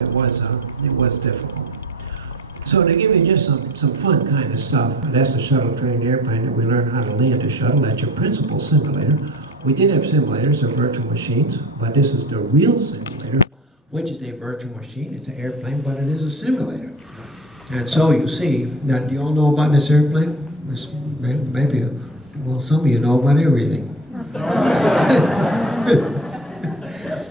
It was difficult. So to give you just some fun kind of stuff, that's a shuttle trained airplane that we learned how to land a shuttle. That's your principal simulator. We did have simulators of virtual machines, but this is the real simulator, which is a virtual machine. It's an airplane, but it is a simulator. And so you see, now do you all know about this airplane? Maybe, well, some of you know about everything.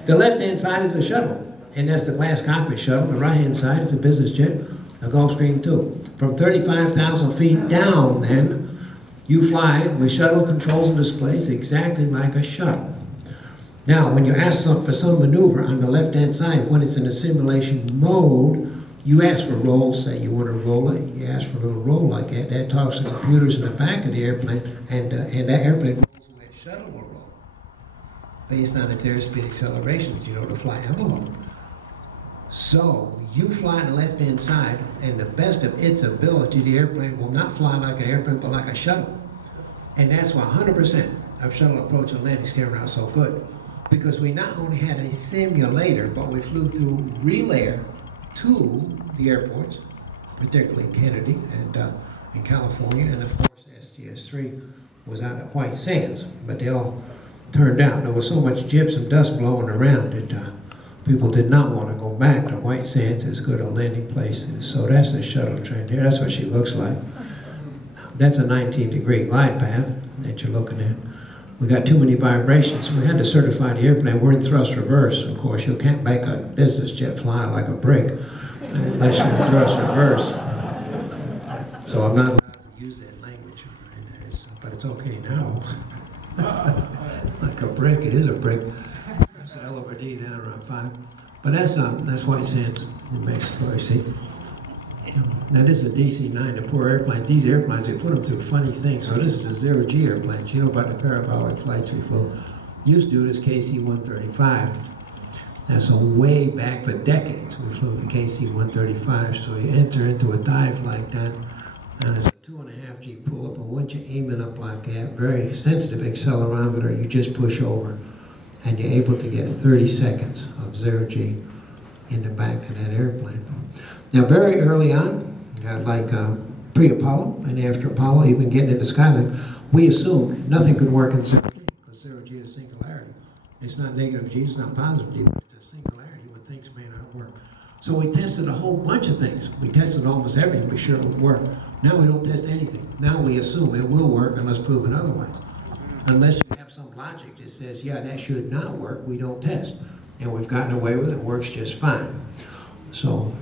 The left-hand side is a shuttle, and that's the glass cockpit shuttle. The right-hand side is a business jet, a Gulfstream II. From 35,000 feet down, then, you fly with shuttle controls and displays exactly like a shuttle. Now, when you ask for some maneuver on the left-hand side, when it's in a simulation mode, you ask for rolls, say you want to roll it, you ask for a little roll like that. That talks to the computers in the back of the airplane, and that airplane rolls the way a shuttle will roll, based on its airspeed accelerations, to fly envelope. So, you fly on the left-hand side, and the best of its ability, the airplane will not fly like an airplane, but like a shuttle. And that's why 100% of shuttle approach and landings came out so good. Because we not only had a simulator, but we flew through relayer to the airports, particularly Kennedy and in California, and of course STS-3 was out at White Sands, but they all turned out. There was so much gypsum dust blowing around that people did not want to go back to White Sands as good a landing place. So that's the shuttle train there. That's what she looks like. That's a 19-degree glide path that you're looking at. We got too many vibrations. We had to certify the airplane. We're in thrust reverse. Of course, you can't make a business jet fly like a brick unless you're in thrust reverse. So I'm not allowed to use that language, but it's okay now. It's like a brick. It is a brick. That's an L over D down around 5. But that's White Sands in Mexico, you see. Now this is a DC-9, the poor airplanes. These airplanes, they put them through funny things. So this is the zero-G airplanes. You know about the parabolic flights we flew. Used to do this KC-135. That's a way back for decades. We flew the KC-135. So you enter into a dive like that, and it's a 2.5G pull-up. And once you aim it up like that, very sensitive accelerometer, you just push over, and you're able to get 30 seconds of zero-G in the back of that airplane. Now, very early on, like pre-Apollo and after Apollo, even getting into Skylab, we assumed nothing could work in zero-G, because zero-G is singularity. It's not negative G, it's not positive G, but it's a singularity when things may not work. So we tested a whole bunch of things. We tested almost everything to be sure it would work. Now we don't test anything. Now we assume it will work unless proven otherwise. Unless you have some logic that says, yeah, that should not work, we don't test. And we've gotten away with it, it works just fine. So